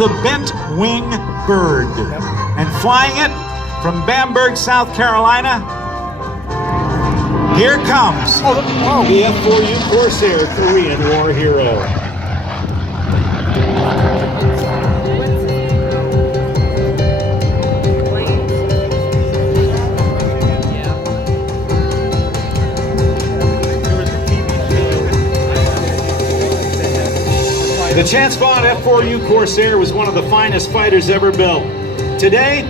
the bent wing bird. And flying it from Bamberg, South Carolina, here comes the F4U Corsair Korean War Hero. The Chance Vaught F4U Corsair was one of the finest fighters ever built. Today,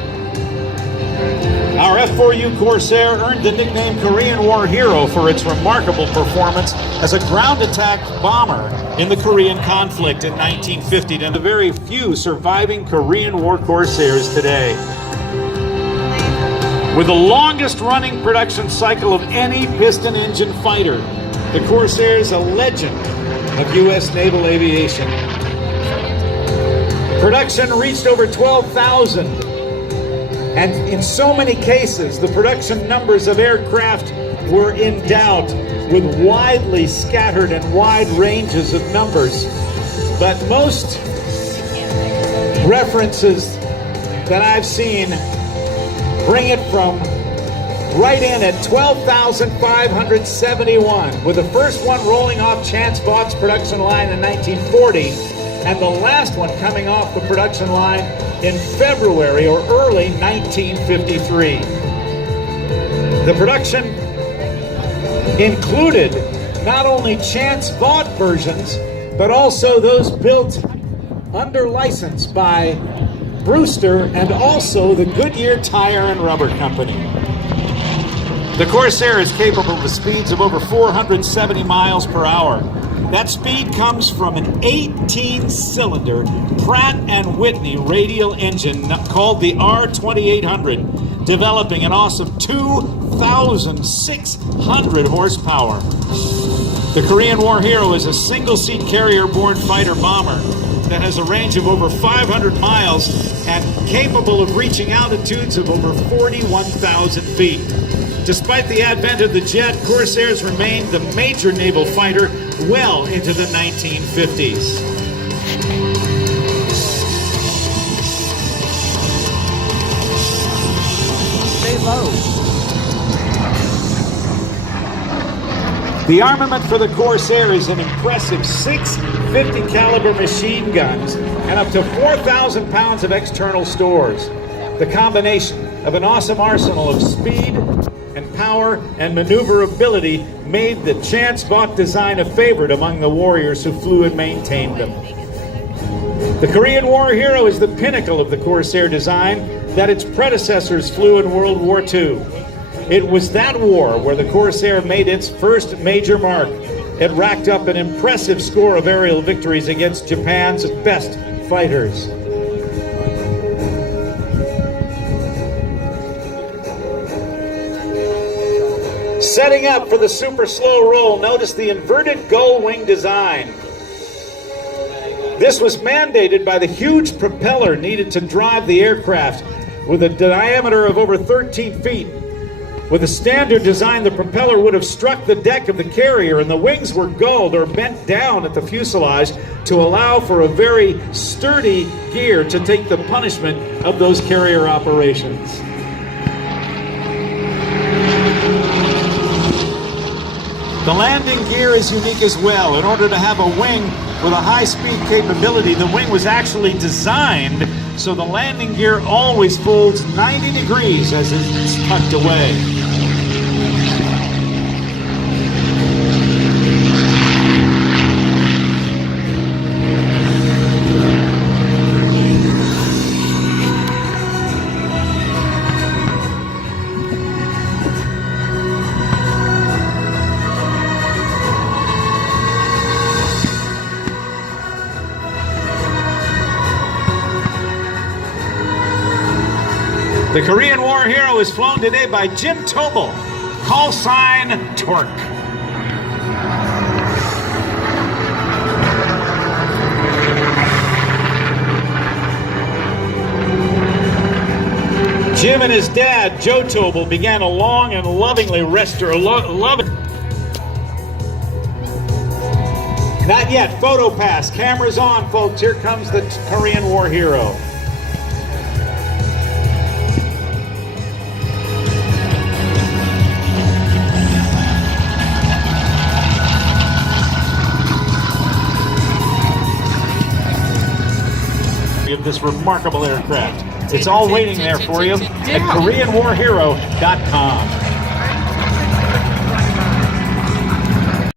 our F4U Corsair earned the nickname Korean War Hero for its remarkable performance as a ground attack bomber in the Korean conflict in 1950, and the very few surviving Korean War Corsairs today. With the longest running production cycle of any piston engine fighter, the Corsair is a legend of U.S. naval aviation. Production reached over 12,000, and in so many cases, the production numbers of aircraft were in doubt, with widely scattered and wide ranges of numbers. But most references that I've seen bring it from right in at 12,571, with the first one rolling off Chance Vaught's production line in 1940, and the last one coming off the production line in February or early 1953. The production included not only Chance Vaught versions, but also those built under license by Brewster and also the Goodyear Tire and Rubber Company. The Corsair is capable of speeds of over 470 miles per hour. That speed comes from an 18-cylinder Pratt & Whitney radial engine called the R2800, developing an awesome 2,600 horsepower. The Korean War Hero is a single-seat carrier-borne fighter bomber that has a range of over 500 miles and capable of reaching altitudes of over 41,000 feet. Despite the advent of the jet, Corsairs remained the major naval fighter well into the 1950s. Stay low. The armament for the Corsair is an impressive 650 caliber machine guns and up to 4,000 pounds of external stores. The combination of an awesome arsenal of speed and power and maneuverability made the Chance Vaught design a favorite among the warriors who flew and maintained them. The Korean War Hero is the pinnacle of the Corsair design that its predecessors flew in World War II. It was that war where the Corsair made its first major mark. It racked up an impressive score of aerial victories against Japan's best fighters. Setting up for the super slow roll, notice the inverted gull wing design. This was mandated by the huge propeller needed to drive the aircraft with a diameter of over 13 feet. With a standard design, the propeller would have struck the deck of the carrier and the wings were gulled or bent down at the fuselage to allow for a very sturdy gear to take the punishment of those carrier operations. The landing gear is unique as well. In order to have a wing with a high-speed capability, the wing was actually designed so the landing gear always folds 90 degrees as it's tucked away. The Korean War Hero is flown today by Jim Tobel, call sign Torque. Jim and his dad, Joe Tobel, began a long and lovingly Not yet. Photo pass. Cameras on, folks. Here comes the Korean War hero. Of this remarkable aircraft. It's all waiting there for you at KoreanWarHero.com.